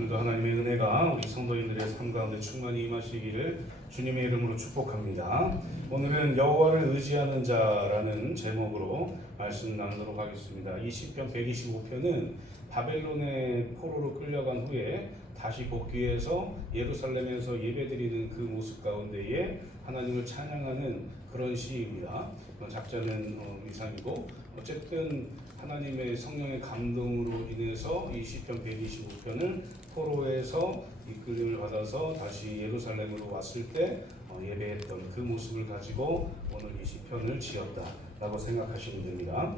오늘도 하나님의 은혜가 우리 성도인들의 삶 가운데 충만히 임하시기를 주님의 이름으로 축복합니다. 오늘은 여호와를 의지하는 자라는 제목으로 말씀 나누도록 하겠습니다. 이 시편 125편은 바벨론의 포로로 끌려간 후에 다시 복귀해서 예루살렘에서 예배드리는 그 모습 가운데에 하나님을 찬양하는 그런 시입니다. 작자는 이상이고 어쨌든 하나님의 성령의 감동으로 인해서 이 시편 125편을 포로에서 이끌림을 받아서 다시 예루살렘으로 왔을 때 예배했던 그 모습을 가지고 오늘 이 시편을 지었다라고 생각하시면 됩니다.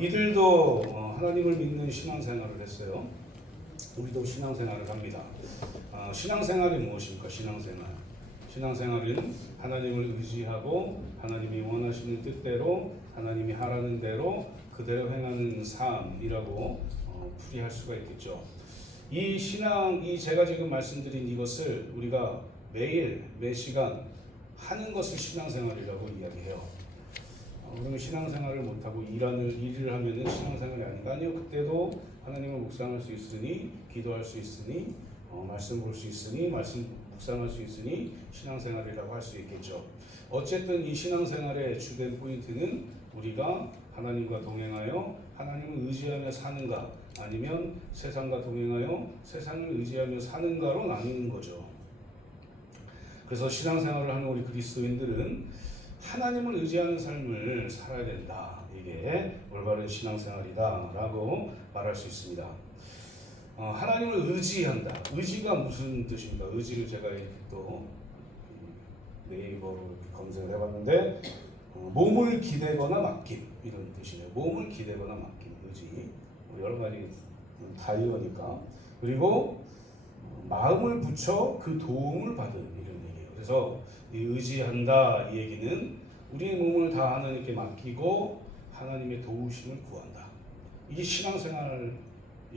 이들도 하나님을 믿는 신앙생활을 했어요. 우리도 신앙생활을 합니다. 신앙생활이 무엇입니까? 신앙생활은 하나님을 의지하고 하나님이 원하시는 뜻대로 하나님이 하라는 대로 그대로 행하는 삶이라고 풀이할 수가 있겠죠. 이 제가 지금 말씀드린 이것을 우리가 매일 매 시간 하는 것을 신앙생활이라고 이야기해요. 그러면 신앙생활을 못하고 일을 하면은 신앙생활이 아닌가? 아니요. 그때도 하나님을 묵상할 수 있으니, 기도할 수 있으니, 말씀 볼 수 있으니, 말씀 묵상할 수 있으니 신앙생활이라고 할 수 있겠죠. 어쨌든 이 신앙생활의 주된 포인트는 우리가 하나님과 동행하여 하나님을 의지하며 사는가, 아니면 세상과 동행하여 세상을 의지하며 사는가로 나뉘는 거죠. 그래서 신앙생활을 하는 우리 그리스도인들은 하나님을 의지하는 삶을 살아야 된다. 이게 올바른 신앙생활이다라고 말할 수 있습니다. 하나님을 의지한다. 의지가 무슨 뜻입니까? 의지를 제가 이렇게 또 네이버로 이렇게 검색을 해봤는데 몸을 기대거나 맡김 이런 뜻이네요. 몸을 기대거나 맡김, 의지. 여러 가지 다이어니까. 그리고 마음을 붙여 그 도움을 받은 이런 얘기예요. 그래서 이 의지한다 이 얘기는 우리의 몸을 다 하나님께 맡기고 하나님의 도우심을 구한다. 이게 신앙생활이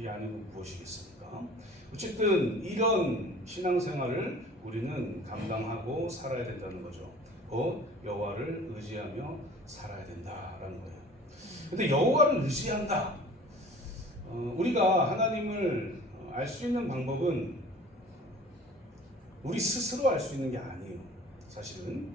아니고 무엇이겠습니까? 어쨌든 이런 신앙생활을 우리는 감당하고 살아야 된다는 거죠. 여호와를 의지하며 살아야 된다라는 거예요. 근데 여호와를 의지한다. 우리가 하나님을 알 수 있는 방법은 우리 스스로 알 수 있는 게 아니에요. 사실은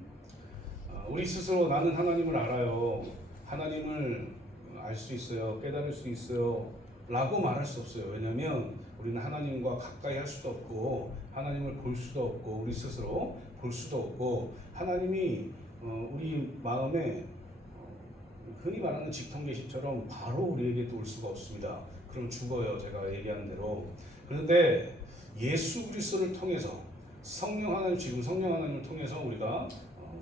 우리 스스로 나는 하나님을 알아요. 하나님을 알 수 있어요. 깨달을 수 있어요. 라고 말할 수 없어요. 왜냐하면 우리는 하나님과 가까이 할 수도 없고 하나님을 볼 수도 없고 우리 스스로 볼 수도 없고 하나님이 우리 마음에 흔히 말하는 직통계시처럼 바로 우리에게 올 수가 없습니다. 그럼 죽어요. 제가 얘기하는 대로. 그런데 예수 그리스도를 통해서 성령 하나님을 통해서 우리가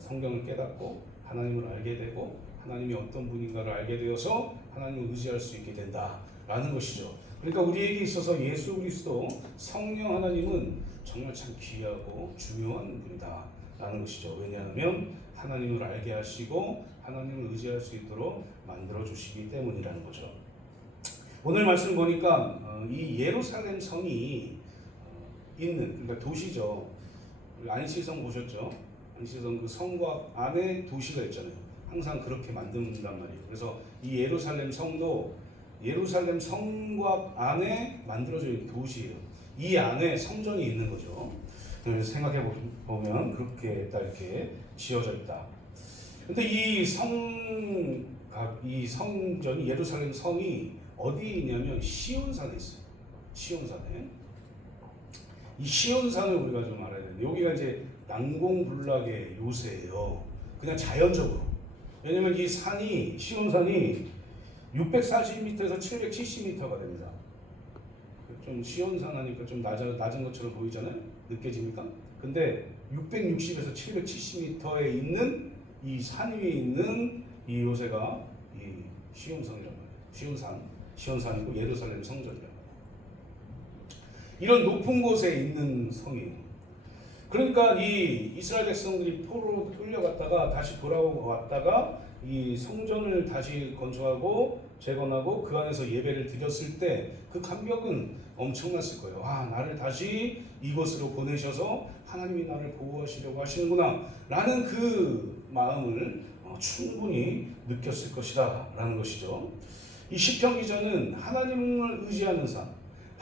성경을 깨닫고 하나님을 알게 되고 하나님이 어떤 분인가를 알게 되어서 하나님을 의지할 수 있게 된다라는 것이죠. 그러니까 우리에게 있어서 예수 그리스도 성령 하나님은 정말 참 귀하고 중요한 분이다라는 것이죠. 왜냐하면 하나님을 알게 하시고 하나님을 의지할 수 있도록 만들어 주시기 때문이라는 거죠. 오늘 말씀 보니까 이 예루살렘 성이 있는 그러니까 도시죠. 안시성 보셨죠? 안시성 그 성곽 안에 도시가 있잖아요. 항상 그렇게 만든단 말이에요. 그래서 이 예루살렘 성도 예루살렘 성곽 안에 만들어져 있는 도시예요. 이 안에 성전이 있는 거죠. 그래서 생각해 보면 그렇게 딱 이렇게 지어져 있다. 근데 이 성전이 예루살렘 성이 어디에 있냐면 시온산에 있어요. 시온산에. 이 시온산을 우리가 좀 알아야 되는데 여기가 이제 난공불락의 요새예요. 그냥 자연적으로. 왜냐면 이 시온산이 640m에서 770m가 됩니다. 좀 시온산 하니까 좀 낮은 것처럼 보이잖아요. 느껴집니까? 근데 660에서 770m에 있는 이 산 위에 있는 이 요새가 이 시온성이라고 해요. 시온산이고 예루살렘 성전이라고 해요. 이런 높은 곳에 있는 성이에요. 그러니까 이 이스라엘 백성들이 포로로 끌려갔다가 다시 돌아왔다가 이 성전을 다시 건축하고 재건하고 그 안에서 예배를 드렸을 때 그 감격은 엄청났을 거예요. 나를 다시 이곳으로 보내셔서 하나님이 나를 보호하시려고 하시는구나 라는 그 마음을 충분히 느꼈을 것이다 라는 것이죠. 이 시편 기자는 하나님을 의지하는 삶,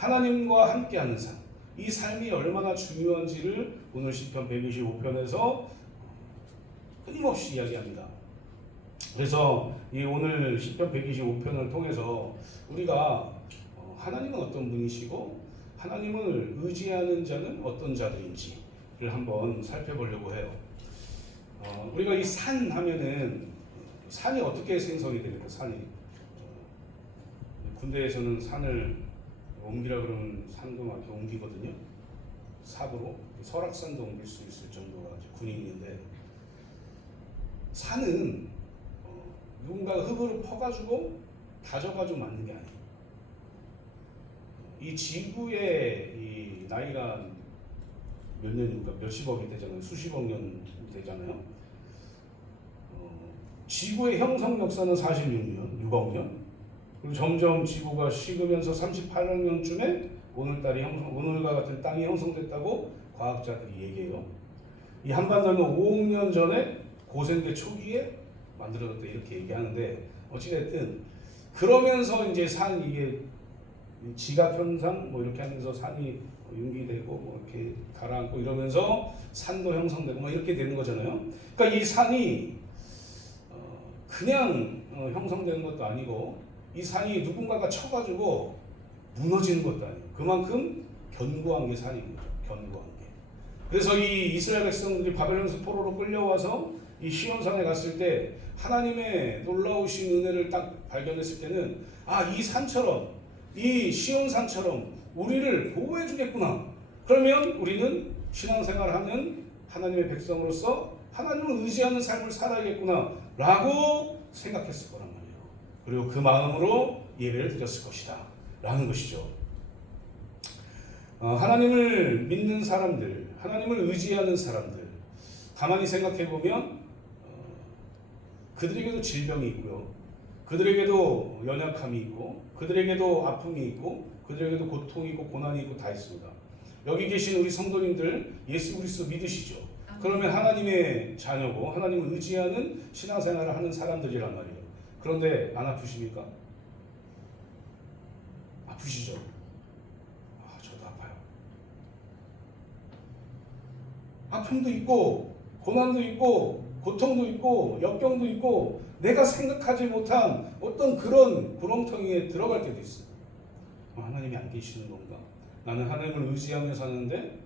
하나님과 함께하는 삶, 이 삶이 얼마나 중요한지를 오늘 시편 125편에서 끊임없이 이야기합니다. 그래서 이 오늘 시편 125편을 통해서 우리가 하나님은 어떤 분이시고 하나님을 의지하는 자는 어떤 자들인지를 한번 살펴보려고 해요. 우리가 이 산 하면은 산이 어떻게 생성이 됩니까? 산이 군대에서는 산을 옮기라 그러면 산도 막 이렇게 옮기거든요. 삽으로 설악산도 옮길 수 있을 정도가 군인인데, 산은 누군가 흙을 퍼가지고 다져가지고 만든 게 아니에요. 이 지구의 이 나이가 몇 년입니까? 몇십억이 되잖아요. 수십억 년 되잖아요. 지구의 형성 역사는 46년, 6억 년. 그리고 점점 지구가 식으면서 38억 년쯤에 오늘과 같은 땅이 형성됐다고 과학자들이 얘기해요. 이 한반도는 5억 년 전에 고생대 초기에 만들어졌다 이렇게 얘기하는데, 어찌됐든 그러면서 이제 산 이게 지각 현상 뭐 이렇게 하면서 산이 융기되고 뭐 이렇게 가라앉고 이러면서 산도 형성되고 뭐 이렇게 되는 거잖아요. 그러니까 이 산이 그냥 형성되는 것도 아니고, 이 산이 누군가가 쳐가지고 무너지는 것도 아니고, 그만큼 견고한 게 산입니다. 견고한 게. 그래서 이 이스라엘 백성들이 바벨론에서 포로로 끌려와서 이 시온산에 갔을 때 하나님의 놀라우신 은혜를 딱 발견했을 때는, 이 산처럼, 이 시온산처럼 우리를 보호해 주겠구나. 그러면 우리는 신앙생활하는 하나님의 백성으로서 하나님을 의지하는 삶을 살아야겠구나 라고 생각했을 거란 말이에요. 그리고 그 마음으로 예배를 드렸을 것이다 라는 것이죠. 하나님을 믿는 사람들, 하나님을 의지하는 사람들, 가만히 생각해 보면 그들에게도 질병이 있고요, 그들에게도 연약함이 있고, 그들에게도 아픔이 있고, 그들에게도 고통이 있고 고난이 있고 다 있습니다. 여기 계신 우리 성도님들 예수 그리스도 믿으시죠? 그러면 하나님의 자녀고 하나님을 의지하는 신앙생활을 하는 사람들이란 말이에요. 그런데 안 아프십니까? 아프시죠? 저도 아파요. 아픔도 있고 고난도 있고 고통도 있고 역경도 있고, 내가 생각하지 못한 어떤 그런 구렁텅이에 들어갈 때도 있어요. 하나님이 안 계시는 건가? 나는 하나님을 의지하며 사는데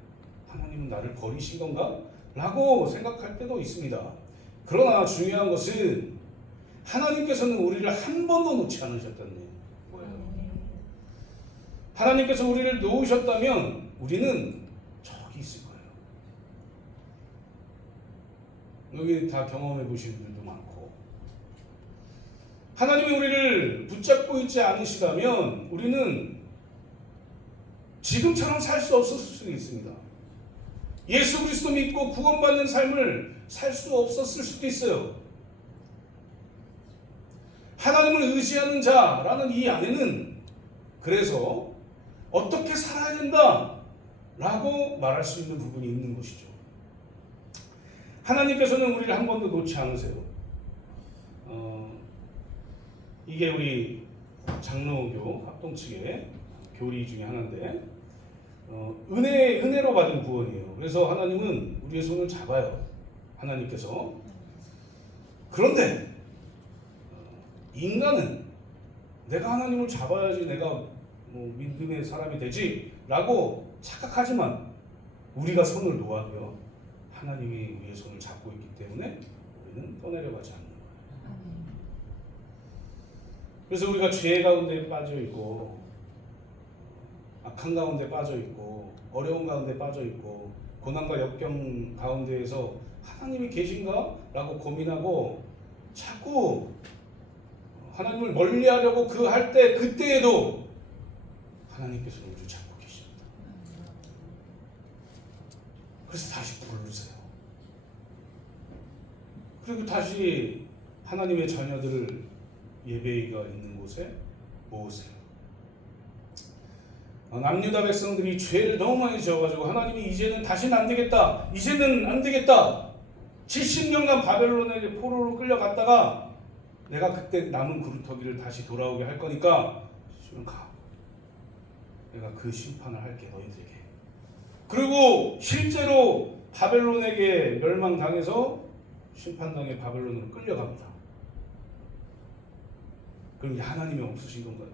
하나님은 나를 버리신 건가? 라고 생각할 때도 있습니다. 그러나 중요한 것은 하나님께서는 우리를 한 번도 놓지 않으셨다는 거예요. 하나님께서 우리를 놓으셨다면 우리는 저기 있을 거예요. 여기 다 경험해 보신 분들도 많고, 하나님이 우리를 붙잡고 있지 않으시다면 우리는 지금처럼 살 수 없었을 수도 있습니다. 예수 그리스도 믿고 구원받는 삶을 살 수 없었을 수도 있어요. 하나님을 의지하는 자라는 이 안에는 그래서 어떻게 살아야 된다 라고 말할 수 있는 부분이 있는 것이죠. 하나님께서는 우리를 한 번도 놓지 않으세요. 이게 우리 장로교 합동 측의 교리 중에 하나인데, 은혜로 받은 구원이에요. 그래서 하나님은 우리의 손을 잡아요. 하나님께서. 그런데 인간은 내가 하나님을 잡아야지 내가 믿음의 사람이 되지 라고 착각하지만, 우리가 손을 놓아도요, 하나님이 우리의 손을 잡고 있기 때문에 우리는 떠내려가지 않는 거예요. 그래서 우리가 죄 가운데 빠져 있고, 악한 가운데 빠져 있고, 어려운 가운데 빠져 있고, 고난과 역경 가운데에서 하나님이 계신가? 라고 고민하고 자꾸 하나님을 멀리하려고 할 때, 그때에도 하나님께서 우리를 잡고 계십니다. 그래서 다시 부르세요. 그리고 다시 하나님의 자녀들을 예배가 있는 곳에 모으세요. 남유다 백성들이 죄를 너무 많이 지어가지고 하나님이 이제는 다시는 안 되겠다, 이제는 안 되겠다, 70년간 바벨론에 포로로 끌려갔다가 내가 그때 남은 구루터기를 다시 돌아오게 할 거니까 지금 가. 내가 그 심판을 할게 너희들에게. 그리고 실제로 바벨론에게 멸망당해서 심판당해 바벨론으로 끌려갑니다. 그럼 하나님이 없으신 건가요?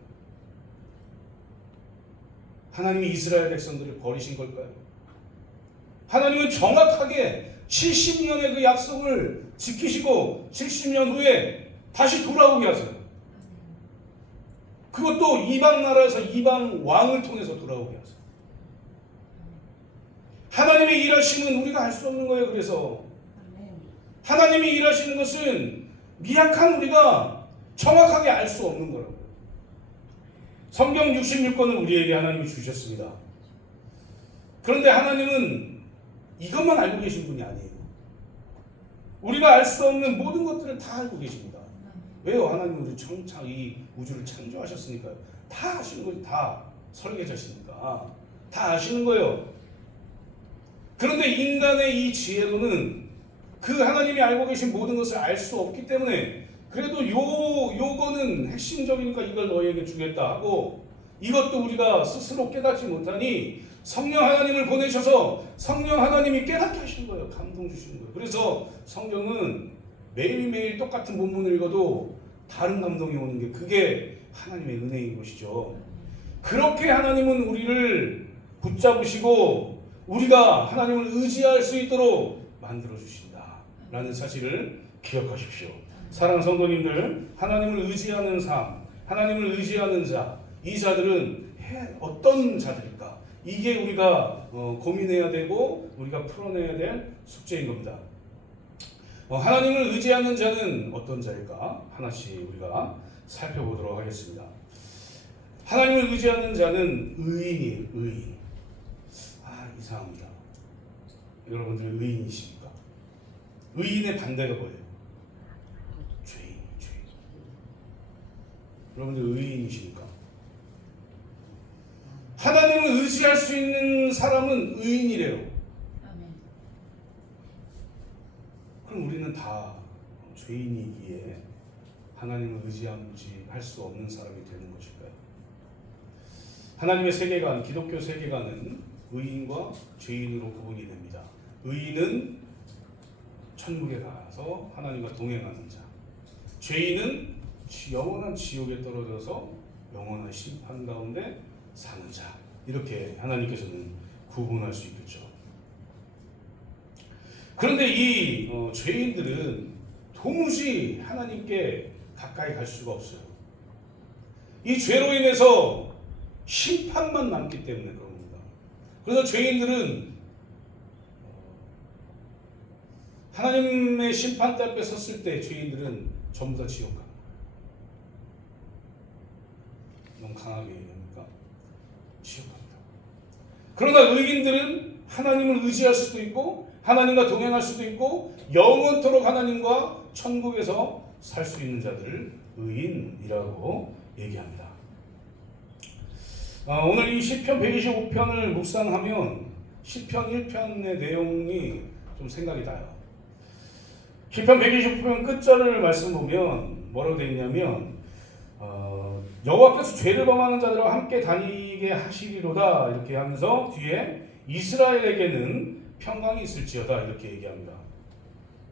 하나님이 이스라엘 백성들을 버리신 걸까요? 하나님은 정확하게 70년의 그 약속을 지키시고 70년 후에 다시 돌아오게 하세요. 그것도 이방 나라에서 이방 왕을 통해서 돌아오게 하세요. 하나님의 일하심은 우리가 알 수 없는 거예요. 그래서 하나님이 일하시는 것은 미약한 우리가 정확하게 알 수 없는 거라고요. 성경 66권을 우리에게 하나님이 주셨습니다. 그런데 하나님은 이것만 알고 계신 분이 아니에요. 우리가 알 수 없는 모든 것들을 다 알고 계십니다. 왜요? 하나님은 우리 이 우주를 창조하셨으니까요. 다 아시는 거죠. 다 설계자시니까 다 아시는 거예요. 그런데 인간의 이 지혜로는 그 하나님이 알고 계신 모든 것을 알 수 없기 때문에 그래도 요거는 핵심적이니까 이걸 너희에게 주겠다 하고 이것도 우리가 스스로 깨닫지 못하니 성령 하나님을 보내셔서 성령 하나님이 깨닫게 하시는 거예요. 감동 주시는 거예요. 그래서 성경은 매일매일 똑같은 본문을 읽어도 다른 감동이 오는 게 그게 하나님의 은혜인 것이죠. 그렇게 하나님은 우리를 붙잡으시고 우리가 하나님을 의지할 수 있도록 만들어 주신다라는 사실을 기억하십시오. 사랑하는 성도님들, 하나님을 의지하는 삶, 하나님을 의지하는 자, 이 자들은 어떤 자들일까? 이게 우리가 고민해야 되고 우리가 풀어내야 될 숙제인 겁니다. 하나님을 의지하는 자는 어떤 자일까? 하나씩 우리가 살펴보도록 하겠습니다. 하나님을 의지하는 자는 의인이에요. 의인. 이상합니다. 여러분들 의인이십니까? 의인의 반대가 뭐예요? 죄인. 여러분들 의인이십니까? 하나님을 의지할 수 있는 사람은 의인이래요. 그럼 우리는 다 죄인이기에 하나님을 의지할 수 없는 사람이 되는 것일까요? 하나님의 세계관, 기독교 세계관은 의인과 죄인으로 구분이 됩니다. 의인은 천국에 가서 하나님과 동행하는 자, 죄인은 영원한 지옥에 떨어져서 영원한 심판 가운데 사는 자, 이렇게 하나님께서는 구분할 수 있겠죠. 그런데 이 죄인들은 도무지 하나님께 가까이 갈 수가 없어요. 이 죄로 인해서 심판만 남기 때문에 그런 겁니다. 그래서 죄인들은 하나님의 심판대 앞에 섰을 때 죄인들은 전부 다 지옥 갑니다. 너무 강하게 얘기합니까? 지옥 갑니다. 그러나 의인들은 하나님을 의지할 수도 있고 하나님과 동행할 수도 있고 영원토록 하나님과 천국에서 살 수 있는 자들을 의인이라고 얘기합니다. 오늘 이 시편 125편을 묵상하면 시편 1편의 내용이 좀 생각이 나요. 시편 125편 끝절을 말씀 보면 뭐라고 되어 있냐면 여호와께서 죄를 범하는 자들과 함께 다니게 하시리로다 이렇게 하면서 뒤에 이스라엘에게는 평강이 있을지어다 이렇게 얘기합니다.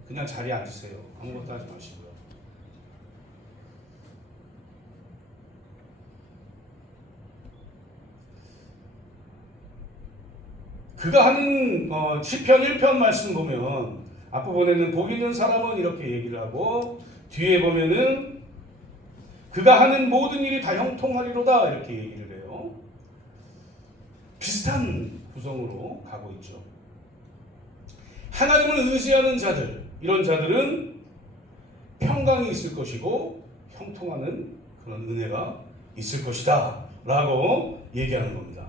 그냥 자리에 앉으세요. 아무것도 하지 마시고요. 그가 하는 시편 1편 말씀 보면 앞부분에는 복 있는 사람은 이렇게 얘기를 하고 뒤에 보면은 그가 하는 모든 일이 다 형통하리로다 이렇게 얘기를 해요. 비슷한 구성으로 가고 있죠. 하나님을 의지하는 자들, 이런 자들은 평강이 있을 것이고 형통하는 그런 은혜가 있을 것이다 라고 얘기하는 겁니다.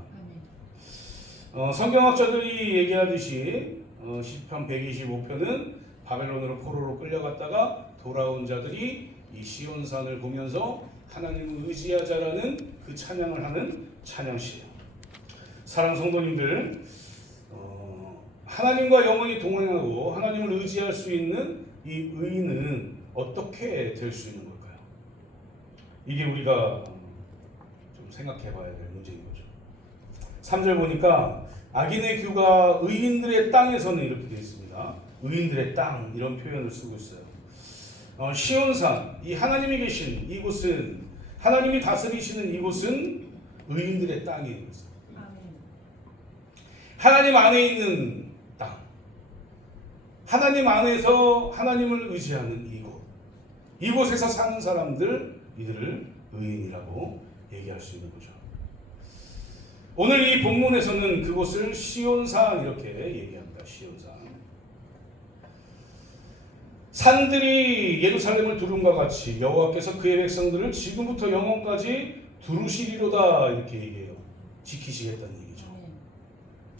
성경학자들이 얘기하듯이 시편 125편은 바벨론으로 포로로 끌려갔다가 돌아온 자들이 이 시온산을 보면서 하나님을 의지하자라는 그 찬양을 하는 찬양시예요. 사랑하는 성도님들, 하나님과 영원히 동행하고 하나님을 의지할 수 있는 이 의인은 어떻게 될 수 있는 걸까요? 이게 우리가 좀 생각해 봐야 될 문제인 거죠. 3절 보니까 악인의 규가 의인들의 땅에서는 이렇게 되어 있습니다. 의인들의 땅 이런 표현을 쓰고 있어요. 시온산, 이 하나님이 계신 이곳은, 하나님이 다스리시는 이곳은 의인들의 땅이에요. 하나님 안에 있는 땅, 하나님 안에서 하나님을 의지하는 이곳에서 사는 사람들, 이들을 의인이라고 얘기할 수 있는 거죠. 오늘 이 본문에서는 그곳을 시온산 이렇게 얘기합니다. 시온산. 산들이 예루살렘을 두름과 같이 여호와께서 그의 백성들을 지금부터 영원까지 두루시리로다 이렇게 얘기해요. 지키시겠다는 얘기죠.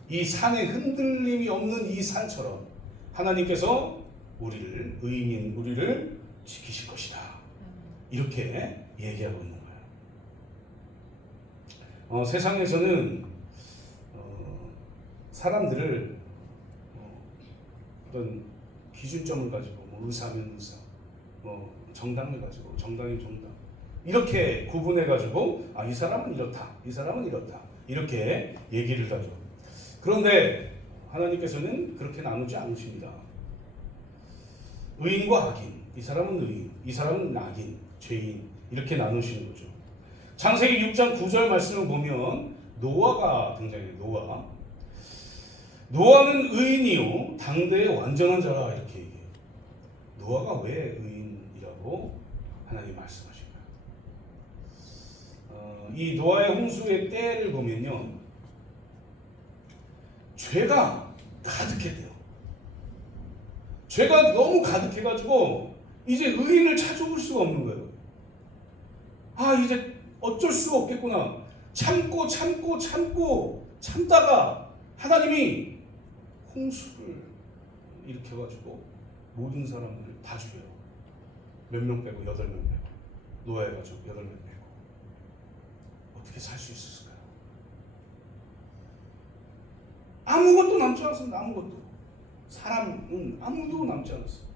이 산에 흔들림이 없는 이 산처럼 하나님께서 우리를, 의인인 우리를 지키실 것이다. 이렇게 얘기하고 있는 거예요. 세상에서는 사람들을 어떤 기준점을 가지고 의사면 의사, 정당을 가지고 정당이면 정당 이렇게 구분해 가지고 이 사람은 이렇다, 이 사람은 이렇다 이렇게 얘기를 하죠. 그런데 하나님께서는 그렇게 나누지 않으십니다. 의인과 악인, 이 사람은 의인, 이 사람은 악인, 죄인 이렇게 나누시는 거죠. 창세기 6장 9절 말씀을 보면 노아가 등장해요. 노아는 의인이요 당대의 완전한 자라 이렇게 얘기해요. 노아가 왜 의인이라고 하나님 말씀하실까요? 이 노아의 홍수의 때를 보면요, 죄가 가득했대요. 죄가 너무 가득해가지고 이제 의인을 찾아올 수가 없는 거예요. 이제 어쩔 수가 없겠구나. 참다가 하나님이 홍수를 일으켜가지고 모든 사람들을 다 죽여요. 몇 명 빼고 8명 빼고 노아의 가족 8명 빼고. 어떻게 살 수 있었을까요? 아무것도 남지 않았습니다. 아무것도. 사람은 아무도 남지 않았어요.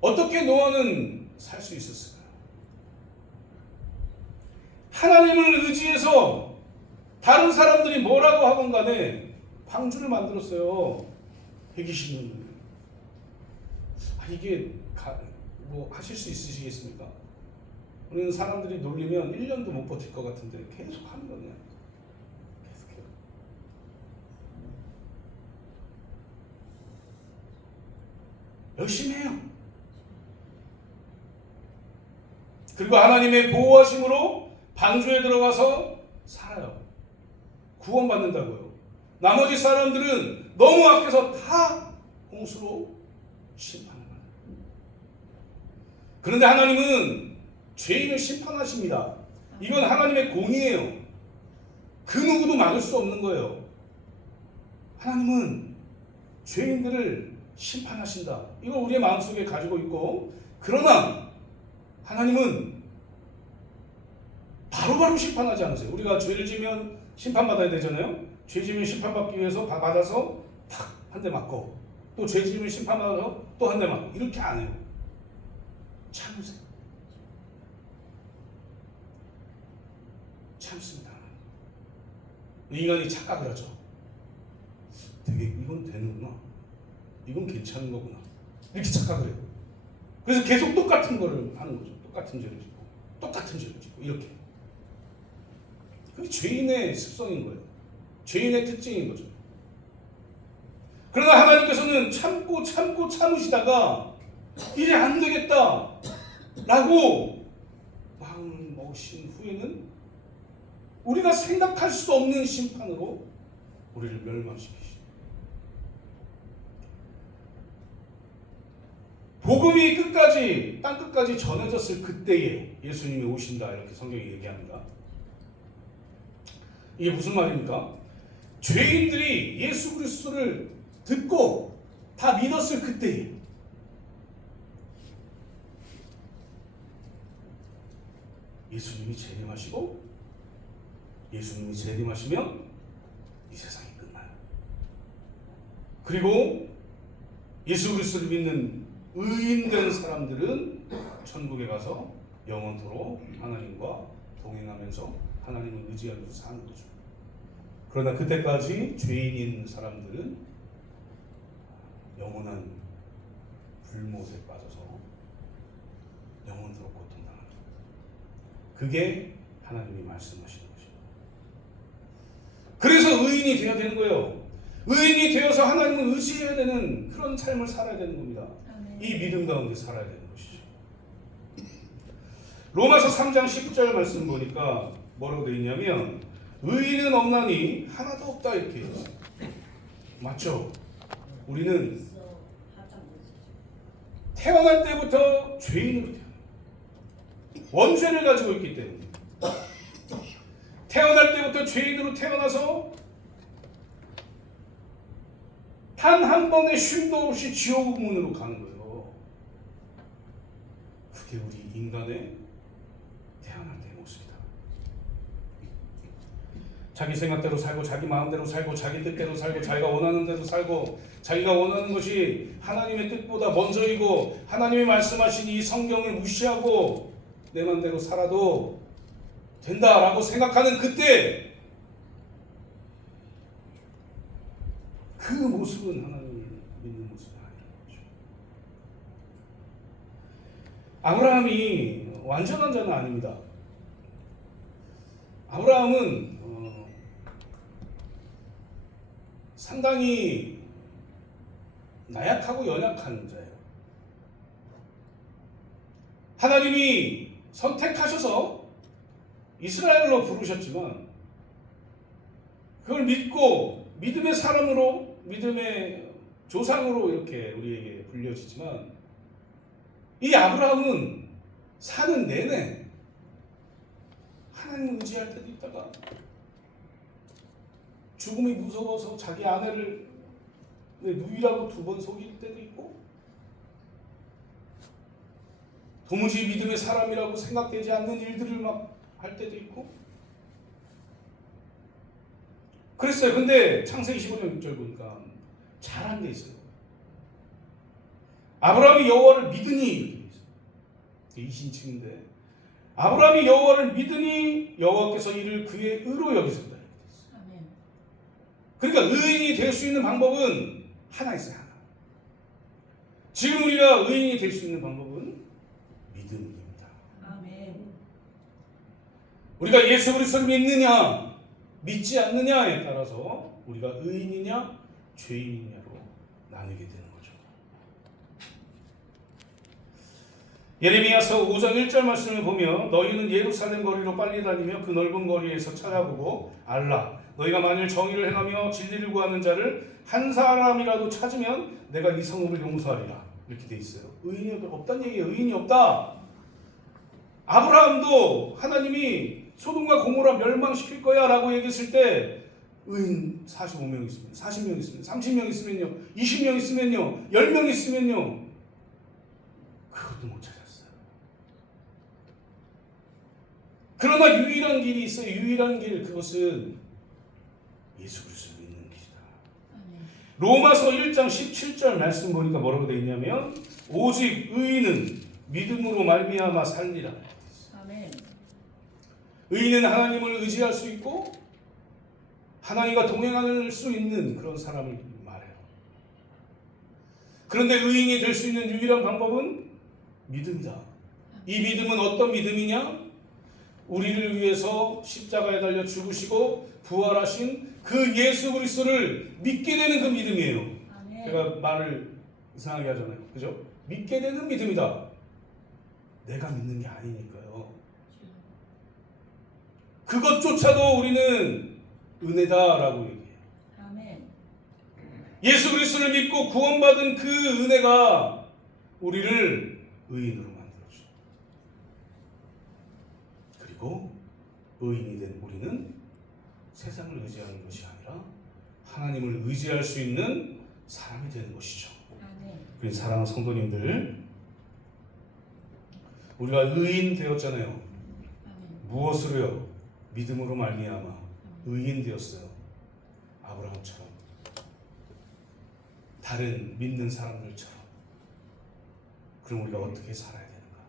어떻게 노아는 살 수 있었을까요? 하나님을 의지해서 다른 사람들이 뭐라고 하건 간에 방주를 만들었어요. 120년. 이게 하실 수 있으시겠습니까? 우리는 사람들이 놀리면 1년도 못 버틸 것 같은데 계속 하는 거냐? 계속해요. 열심히 해요. 그리고 하나님의 보호하심으로 방주에 들어가서 살아요. 구원받는다고요. 나머지 사람들은 너무 악해서 다 홍수로 심판을 받아요. 그런데 하나님은 죄인을 심판하십니다. 이건 하나님의 공의예요. 그 누구도 막을 수 없는 거예요. 하나님은 죄인들을 심판하신다. 이걸 우리의 마음속에 가지고 있고, 그러나 하나님은 바로바로 심판하지 않으세요. 우리가 죄를 지면 심판받아야 되잖아요. 죄 지면 심판받기 위해서 받아서 탁 한 대 맞고, 또 죄 지면 심판받아서 또 한 대 맞고, 이렇게 안 해요. 참으세요. 참습니다. 인간이 착각을 하죠. 되게 이건 되는구나. 이건 괜찮은 거구나. 이렇게 착각을 해요. 그래서 계속 똑같은 거를 하는 거죠. 똑같은 죄를 짓고, 똑같은 죄를 짓고, 이렇게. 그게 죄인의 습성인 거예요. 죄인의 특징인 거죠. 그러나 하나님께서는 참으시다가 이제 안 되겠다 라고 마음 먹으신 후에는 우리가 생각할 수 없는 심판으로 우리를 멸망시키시죠. 복음이 땅 끝까지 전해졌을 그때에 예수님이 오신다 이렇게 성경이 얘기합니다. 이게 무슨 말입니까? 죄인들이 예수 그리스도를 듣고 다 믿었을 그때에 예수님이 재림하시고, 예수님이 재림하시면 이 세상이 끝나요. 그리고 예수 그리스도를 믿는 의인된 사람들은 천국에 가서 영원토록 하나님과 동행하면서 하나님을 의지하면서 사는 거죠. 그러나 그때까지 죄인인 사람들은 영원한 불못에 빠져서 영원토록 고통당하는 거예요. 그게 하나님이 말씀하시는 것입니다. 그래서 의인이 되어야 되는 거예요. 의인이 되어서 하나님을 의지해야 되는 그런 삶을 살아야 되는 겁니다. 이 믿음 가운데 살아야 되는 것이죠. 로마서 3장 19절 말씀 보니까 뭐라고 되어 있냐면 의인은 없나니 하나도 없다 이렇게 있어요. 맞죠? 우리는 태어날 때부터 죄인으로 태어나요. 원죄를 가지고 있기 때문에 태어날 때부터 죄인으로 태어나서 단 한 번의 쉼도 없이 지옥 문으로 가는 거예요. 그게 우리 인간의 태어날 때의 모습이다. 자기 생각대로 살고 자기 마음대로 살고 자기 뜻대로 살고 자기가 원하는 대로 살고 자기가 원하는 것이 하나님의 뜻보다 먼저이고 하나님이 말씀하신 이 성경을 무시하고 내 맘대로 살아도 된다라고 생각하는 그때 그 모습은 하나님을 믿는 모습이 아니라는 거죠. 아브라함이 완전한 자는 아닙니다. 아브라함은 상당히 나약하고 연약한 자예요. 하나님이 선택하셔서 이스라엘로 부르셨지만 그걸 믿고 믿음의 사람으로 믿음의 조상으로 이렇게 우리에게 불려지지만 이 아브라함은 사는 내내 하나님을 의지할 때도 있다가 죽음이 무서워서 자기 아내를 누이라고 2번 속일 때도 있고 도무지 믿음의 사람이라고 생각되지 않는 일들을 막 할 때도 있고 그랬어요. 근데 창세기 15장 6절 보니까 잘한 게 있어요. 아브라함이 여호와를 믿으니 이신칭인데 아브라함이 여호와를 믿으니 여호와께서 이를 그의 의로 여기셨다. 그러니까 의인이 될 수 있는 방법은 하나 있어요. 하나. 지금 우리가 의인이 될 수 있는 방법은 믿음입니다. 아멘. 우리가 예수 그리스도를 믿느냐 믿지 않느냐에 따라서 우리가 의인이냐 죄인이냐로 나누게 되는 거죠. 예레미야서 5장 1절 말씀을 보면 너희는 예루살렘 거리로 빨리 다니며 그 넓은 거리에서 찾아보고 알라 너희가 만일 정의를 행하며 진리를 구하는 자를 한 사람이라도 찾으면 내가 이 성읍을 용서하리라 이렇게 돼 있어요. 의인이 없다는 얘기예요. 의인이 없다. 아브라함도 하나님이 소돔과 고모라 멸망시킬 거야 라고 얘기했을 때 의인 45명 있으면 40명 있으면 30명 있으면요 20명 있으면요 10명 있으면요 그것도 못 찾았어요. 그러나 유일한 길이 있어요. 유일한 길 그것은 예수 그리스도를 믿는 길이다. 로마서 1장 17절 말씀 보니까 뭐라고 되어 있냐면 오직 의인은 믿음으로 말미암아 살리라. 아멘. 의인은 하나님을 의지할 수 있고 하나님과 동행할 수 있는 그런 사람을 말해요. 그런데 의인이 될 수 있는 유일한 방법은 믿음이다. 이 믿음은 어떤 믿음이냐? 우리를 위해서 십자가에 달려 죽으시고 부활하신 그 예수 그리스도를 믿게 되는 그 믿음이에요. 아멘. 제가 말을 이상하게 하잖아요. 그죠? 믿게 되는 믿음이다. 내가 믿는 게 아니니까요. 그것조차도 우리는 은혜다라고 얘기해요. 아멘. 예수 그리스도를 믿고 구원받은 그 은혜가 우리를 의인으로 만들어줘. 그리고 의인이 된 우리는 세상을 의지하는 것이 아니라 하나님을 의지할 수 있는 사람이 되는 것이죠. 그래서 사랑하는 성도님들, 우리가 의인 되었잖아요. 무엇으로요? 믿음으로 말미암아 의인 되었어요. 아브라함처럼, 다른 믿는 사람들처럼. 그럼 우리가 어떻게 살아야 되는가?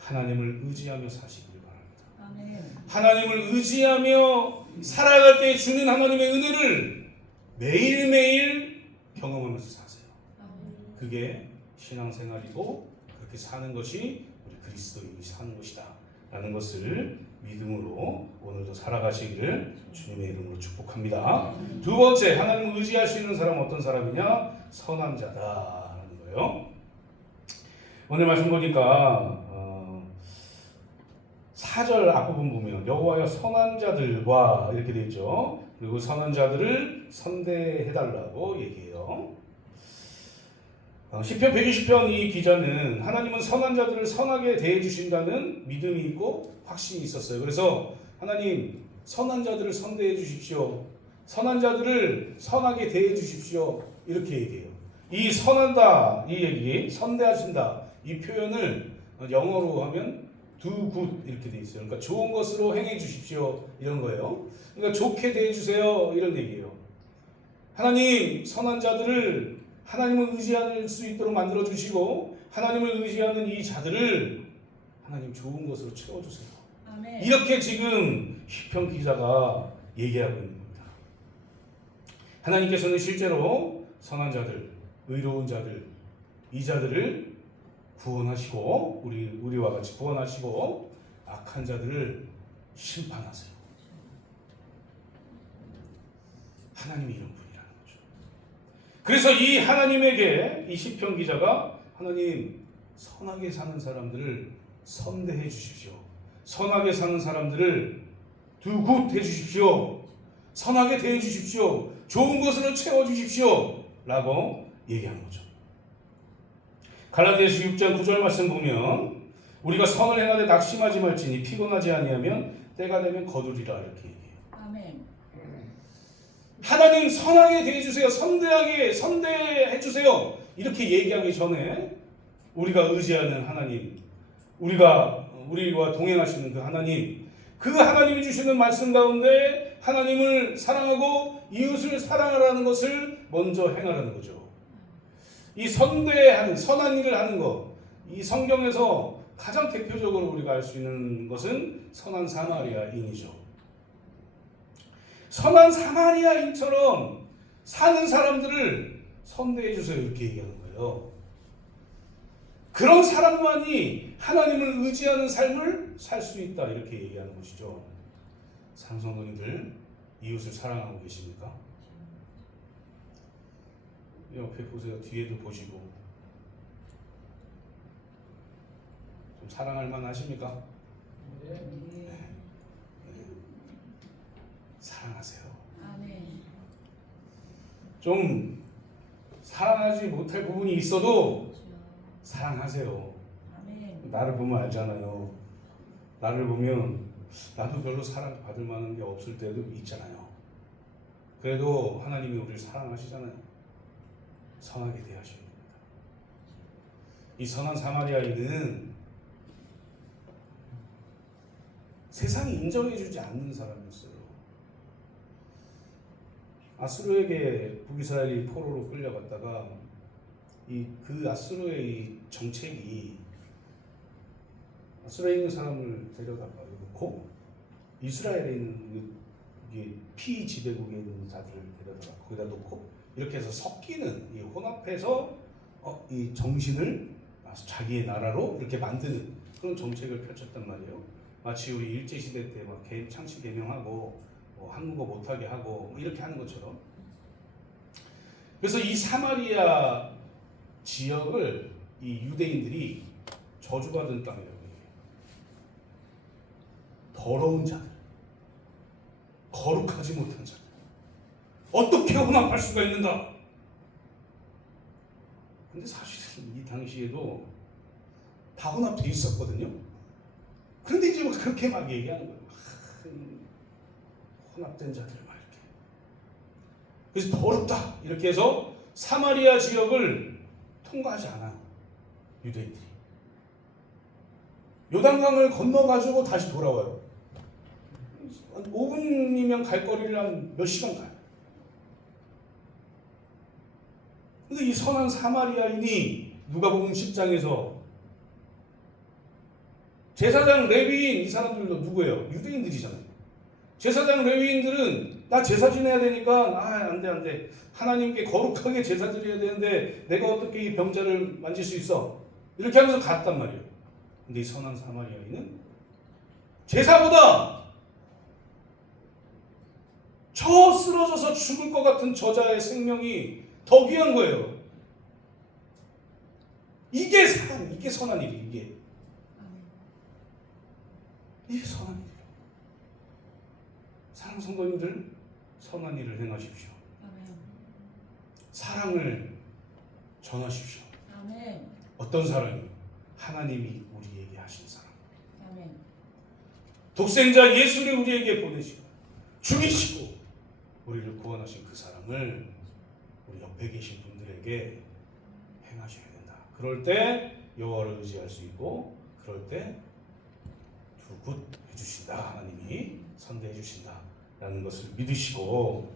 하나님을 의지하며 사시길 바랍니다. 아멘. 하나님을 의지하며 살아갈 때 주는 하나님의 은혜를 매일매일 경험하면서 사세요. 아멘. 그게 신앙생활이고 그렇게 사는 것이 우리 그리스도인이 사는 것이다 라는 것을 믿음으로 오늘도 살아가시기를 주님의 이름으로 축복합니다. 두 번째, 하나님을 의지할 수 있는 사람은 어떤 사람이냐? 선한 자다라는 거예요. 오늘 말씀 보니까 4절 앞부분 보면 여호와여 선한 자들과 이렇게 되어 있죠. 그리고 선한 자들을 선대해달라고 얘기해요. 시편 120편 이 기자는 하나님은 선한 자들을 선하게 대해주신다는 믿음이 있고 확신이 있었어요. 그래서 하나님 선한 자들을 선대해 주십시오. 선한 자들을 선하게 대해 주십시오. 이렇게 얘기해요. 이 선한다 이 얘기, 선대하신다 이 표현을 영어로 하면 do good 이렇게 돼 있어요. 그러니까 좋은 것으로 행해 주십시오 이런 거예요. 그러니까 좋게 대해 주세요 이런 얘기예요. 하나님 선한 자들을 하나님을 의지할 수 있도록 만들어 주시고 하나님을 의지하는 이 자들을 하나님 좋은 것으로 채워 주세요. 아멘. 이렇게 지금 시편 기자가 얘기하고 있는 겁니다. 하나님께서는 실제로 선한 자들, 의로운 자들, 이 자들을 구원하시고 우리와 같이 구원하시고 악한 자들을 심판하세요. 하나님이 이런 분이라는 거죠. 그래서 이 하나님에게 이 시편 기자가 하나님 선하게 사는 사람들을 선대해 주십시오. 선하게 사는 사람들을 두굿해 주십시오. 선하게 대해 주십시오. 좋은 것으로 채워 주십시오. 라고 얘기하는 거죠. 갈라디아서 6장 9절 말씀 보면 우리가 선을 행하되 낙심하지 말지니 피곤하지 아니하면 때가 되면 거두리라 이렇게 얘기해요. 아멘. 하나님 선하게 대해주세요. 선대하게 선대해 주세요. 이렇게 얘기하기 전에 우리가 의지하는 하나님, 우리와 동행하시는 그 하나님이 주시는 말씀 가운데 하나님을 사랑하고 이웃을 사랑하라는 것을 먼저 행하라는 거죠. 이 선대하는 선한 일을 하는 것, 이 성경에서 가장 대표적으로 우리가 알 수 있는 것은 선한 사마리아인이죠. 선한 사마리아인처럼 사는 사람들을 선대해 주세요 이렇게 얘기하는 거예요. 그런 사람만이 하나님을 의지하는 삶을 살 수 있다 이렇게 얘기하는 것이죠. 상성도님들 이웃을 사랑하고 계십니까? 옆에 보세요. 뒤에도 보시고 좀 사랑할 만하십니까? 네. 사랑하세요. 아멘. 좀 사랑하지 못할 부분이 있어도 사랑하세요. 아멘. 나를 보면 알잖아요. 나를 보면 나도 별로 사랑받을 만한 게 없을 때도 있잖아요. 그래도 하나님이 우리를 사랑하시잖아요. 선하게 대하시는 겁니다. 이 선한 사마리아인은 세상이 인정해주지 않는 사람이었어요. 아수르에게 북이스라엘이 포로로 끌려갔다가 그 아수르의 이 정책이 아수르에 있는 사람을 데려다가 놓고 이스라엘에 있는 피지배국에 있는 자들을 데려다가 거기다 놓고 이렇게 해서 섞이는 이 혼합해서 이 정신을 자기의 나라로 이렇게 만드는 그런 정책을 펼쳤단 말이에요. 마치 우리 일제시대 때 막 창씨 개명하고 한국어 못하게 하고 이렇게 하는 것처럼. 그래서 이 사마리아 지역을 이 유대인들이 저주받은 땅이라고 해요. 더러운 자들, 거룩하지 못한 자들, 어떻게 혼합할 수가 있는가? 근데 사실은 이 당시에도 다 혼합돼 있었거든요. 그런데 이제 그렇게 막 얘기하는 거예요. 혼합된 자들 막 이렇게. 그래서 더럽다 이렇게 해서 사마리아 지역을 통과하지 않아요. 유대인들이. 요단강을 건너가지고 다시 돌아와요. 한 5분이면 갈 거리를 한 몇 시간 가요. 근데 이 선한 사마리아인이 누가복음 10장에서 제사장, 레위인 이 사람들도 누구예요? 유대인들이잖아요. 제사장, 레위인들은 나 제사 지내야 되니까 안 돼. 하나님께 거룩하게 제사 드려야 되는데 내가 어떻게 이 병자를 만질 수 있어? 이렇게 하면서 갔단 말이에요. 근데 이 선한 사마리아인은 제사보다 저 쓰러져서 죽을 것 같은 저자의 생명이 더 귀한 거예요. 이게 선한 일이 이게 선한 일이에요. 사랑하는 성도님들, 선한 일을 행하십시오. 사랑을 전하십시오. 어떤 사랑이? 하나님이 우리에게 하신 사랑. 독생자 예수를 우리에게 보내시고 죽이시고 우리를 구원하신 그 사랑을 우리 옆에 계신 분들에게 행하셔야 된다. 그럴 때 여호와를 의지할 수 있고, 그럴 때 굿 해주신다. 하나님이 선대해 주신다라는 것을 믿으시고,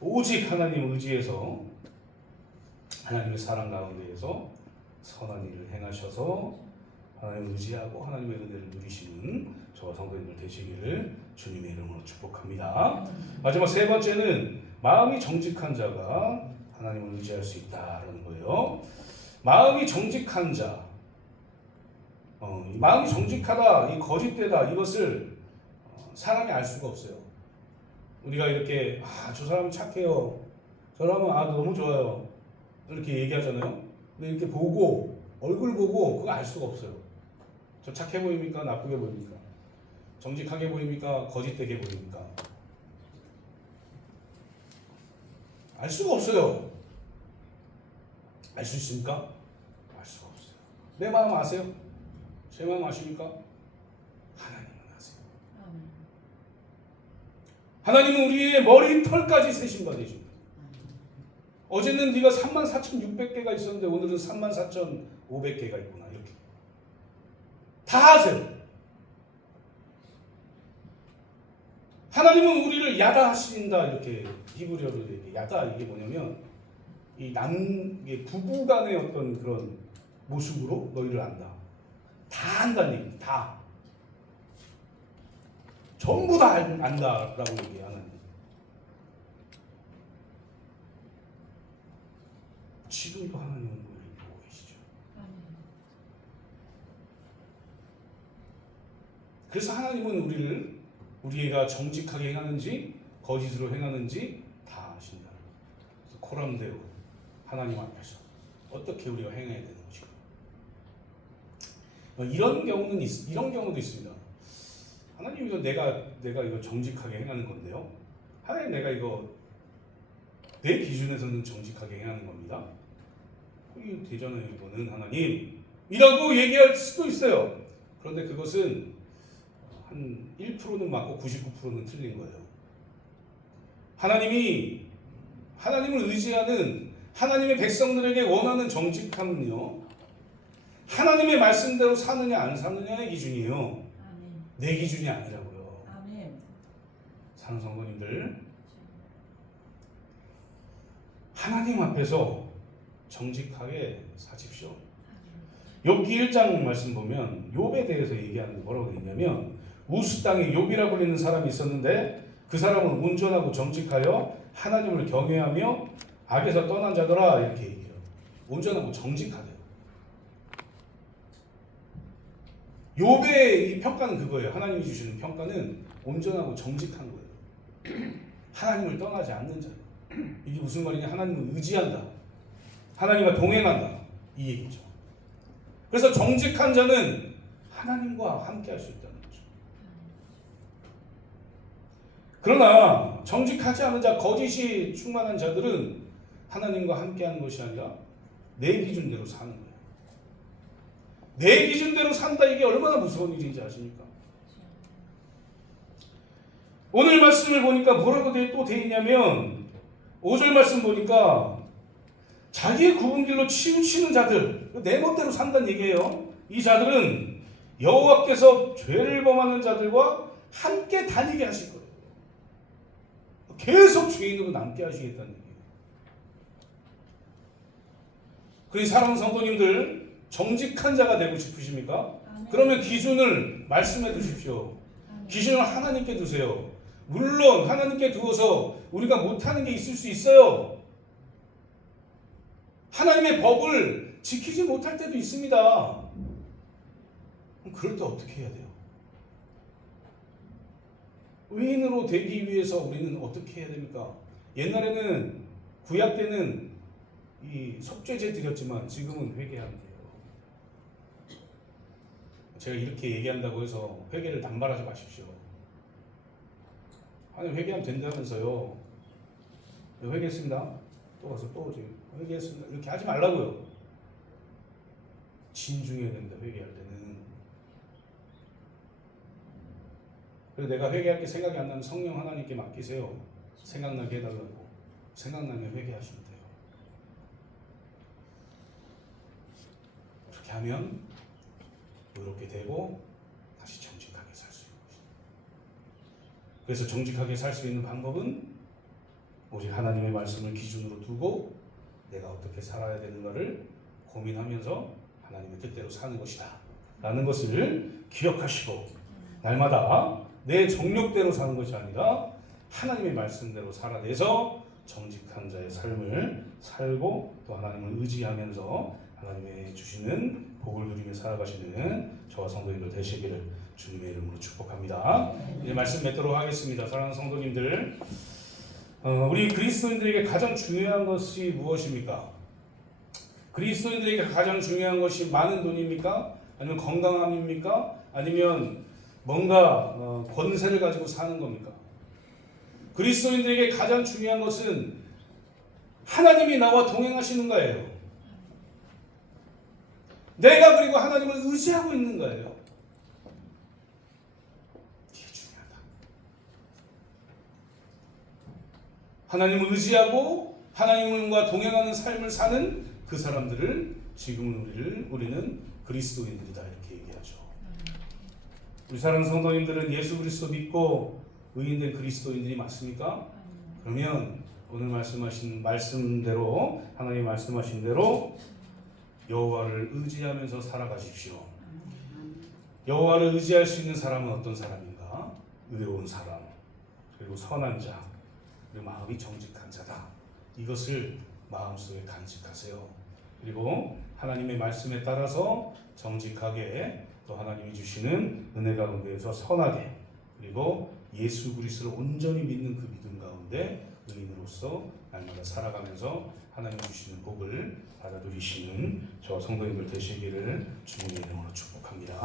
오직 하나님 의지해서 하나님의 사랑 가운데에서 선한 일을 행하셔서 하나님을 의지하고 하나님의 은혜를 누리시는 저와 성도님들 되시기를 주님의 이름으로 축복합니다. 마지막 세 번째는 마음이 정직한 자가 하나님을 의지할 수 있다라는 거예요. 마음이 정직한 자, 마음이 정직하다, 이 거짓되다, 이것을 사람이 알 수가 없어요. 우리가 이렇게 저 사람은 착해요, 저 사람은 너무 좋아요, 이렇게 얘기하잖아요. 근데 이렇게 보고 얼굴 보고 그거 알 수가 없어요. 저 착해 보입니까? 나쁘게 보입니까? 정직하게 보입니까? 거짓되게 보입니까? 알 수가 없어요. 알 수 있습니까? 알 수가 없어요. 내 마음 아세요? 제 마음 아십니까? 하나님은 아세요. 하나님은 우리의 머리털까지 세신 바 되십니다. 어제는 네가 34,600개가 있었는데 오늘은 34,500개가 있구나. 이렇게 다 아세요. 하나님은 우리를 야다하신다. 이렇게 히브리어로 얘기해. 야다, 이게 뭐냐면 이게 부부간의 어떤 그런 모습으로 너희를 안다. 다 안다는 얘기. 다. 전부 다 안다라고 얘기해. 하나님. 지금도 하나님은 우리를 보고 계시죠. 그래서 하나님은 우리가 정직하게 행하는지 거짓으로 행하는지 다 아신다. 그래서 코람데오, 하나님 앞에서 어떻게 우리가 행해야 되는 것인가. 이런 경우도 있습니다. 하나님, 이거 내가 이거 정직하게 행하는 건데요. 하나님, 내가 이거 내 기준에서는 정직하게 행하는 겁니다. 이게 되잖아요. 이거는 하나님이라고 얘기할 수도 있어요. 그런데 그것은 한 1%는 맞고 99%는 틀린 거예요. 하나님을 의지하는 하나님의 백성들에게 원하는 정직함은요, 하나님의 말씀대로 사느냐 안 사느냐의 기준이에요. 내 기준이 아니라고요. 사랑하는 성도님들, 하나님 앞에서 정직하게 사십시오. 욥기 1장 말씀 보면 욥에 대해서 얘기하는 게 뭐라고 되어 있냐면, 우스 땅에 욥이라 불리는 사람이 있었는데 그 사람은 온전하고 정직하여 하나님을 경외하며 악에서 떠난 자더라. 이렇게 얘기해요. 온전하고 정직하대요. 욥의 이 평가는 그거예요. 하나님이 주시는 평가는 온전하고 정직한 거예요. 하나님을 떠나지 않는 자. 이게 무슨 말이냐? 하나님을 의지한다, 하나님과 동행한다, 이 얘기죠. 그래서 정직한 자는 하나님과 함께 할 수 있다는 거죠. 그러나 정직하지 않은 자, 거짓이 충만한 자들은 하나님과 함께하는 것이 아니라 내 기준대로 사는 거예요. 내 기준대로 산다, 이게 얼마나 무서운 일인지 아십니까? 오늘 말씀을 보니까 뭐라고 또 돼 있냐면, 5절 말씀 보니까 자기의 굽은 길로 치우치는 자들, 내 멋대로 산다는 얘기예요. 이 자들은 여호와께서 죄를 범하는 자들과 함께 다니게 하실 거예요. 계속 죄인으로 남게 하시겠다는 얘기예요. 그러니 사랑하는 성도님들, 정직한 자가 되고 싶으십니까? 그러면 기준을 말씀해 두십시오. 아멘. 기준을 하나님께 두세요. 물론 하나님께 두어서 우리가 못하는 게 있을 수 있어요. 하나님의 법을 지키지 못할 때도 있습니다. 그럼 그럴 때 어떻게 해야 돼요? 의인으로 되기 위해서 우리는 어떻게 해야 됩니까? 옛날에는 구약 때는 이 속죄제 드렸지만 지금은 회개하면 돼요. 제가 이렇게 얘기한다고 해서 회개를 남발하지 마십시오. 하나님 회개하면 된다면서요. 회개했습니다. 또 가서 또 지금 회개했습니다. 이렇게 하지 말라고요. 진중해야 된다. 회개할 때는. 그래서 내가 회개할 게 생각이 안 나면 성령 하나님께 맡기세요. 생각나게 해달라고. 생각나면 회개하시면 돼요. 그렇게 하면 의롭게 되고 다시 정직하게 살 수 있는 것입니다. 그래서 정직하게 살 수 있는 방법은 오직 하나님의 말씀을 기준으로 두고 내가 어떻게 살아야 되는가를 고민하면서 하나님의 뜻대로 사는 것이다 라는 것을 기억하시고 날마다 내 정욕대로 사는 것이 아니라 하나님의 말씀대로 살아내서 정직한 자의 삶을 살고 또 하나님을 의지하면서 하나님의 주시는 복을 누리며 살아가시는 저와 성도님들 되시기를 주님의 이름으로 축복합니다. 이제 말씀 맺도록 하겠습니다. 사랑하는 성도님들, 우리 그리스도인들에게 가장 중요한 것이 무엇입니까? 그리스도인들에게 가장 중요한 것이 많은 돈입니까? 아니면 건강함입니까? 아니면 뭔가 권세를 가지고 사는 겁니까? 그리스도인들에게 가장 중요한 것은 하나님이 나와 동행하시는 거예요. 내가 그리고 하나님을 의지하고 있는 거예요. 이게 중요하다. 하나님을 의지하고 하나님과 동행하는 삶을 사는 그 사람들을 지금은 우리는 그리스도인들이다 이렇게 얘기하죠. 우리 사랑하는 성도님들은 예수 그리스도 믿고 의인된 그리스도인들이 맞습니까? 그러면 오늘 말씀하신 말씀대로 하나님 말씀하신 대로 여호와를 의지하면서 살아가십시오. 여호와를 의지할 수 있는 사람은 어떤 사람인가? 의로운 사람, 그리고 선한 자, 그리고 마음이 정직한 자다. 이것을 마음속에 간직하세요. 그리고 하나님의 말씀에 따라서 정직하게 또 하나님이 주시는 은혜 가운데에서 선하게 그리고 예수 그리스도를 온전히 믿는 그 믿음 가운데 의인으로서 날마다 살아가면서 하나님 주시는 복을 받아 누리시는 저와 성도님들 되시기를 주님의 이름으로 축복합니다.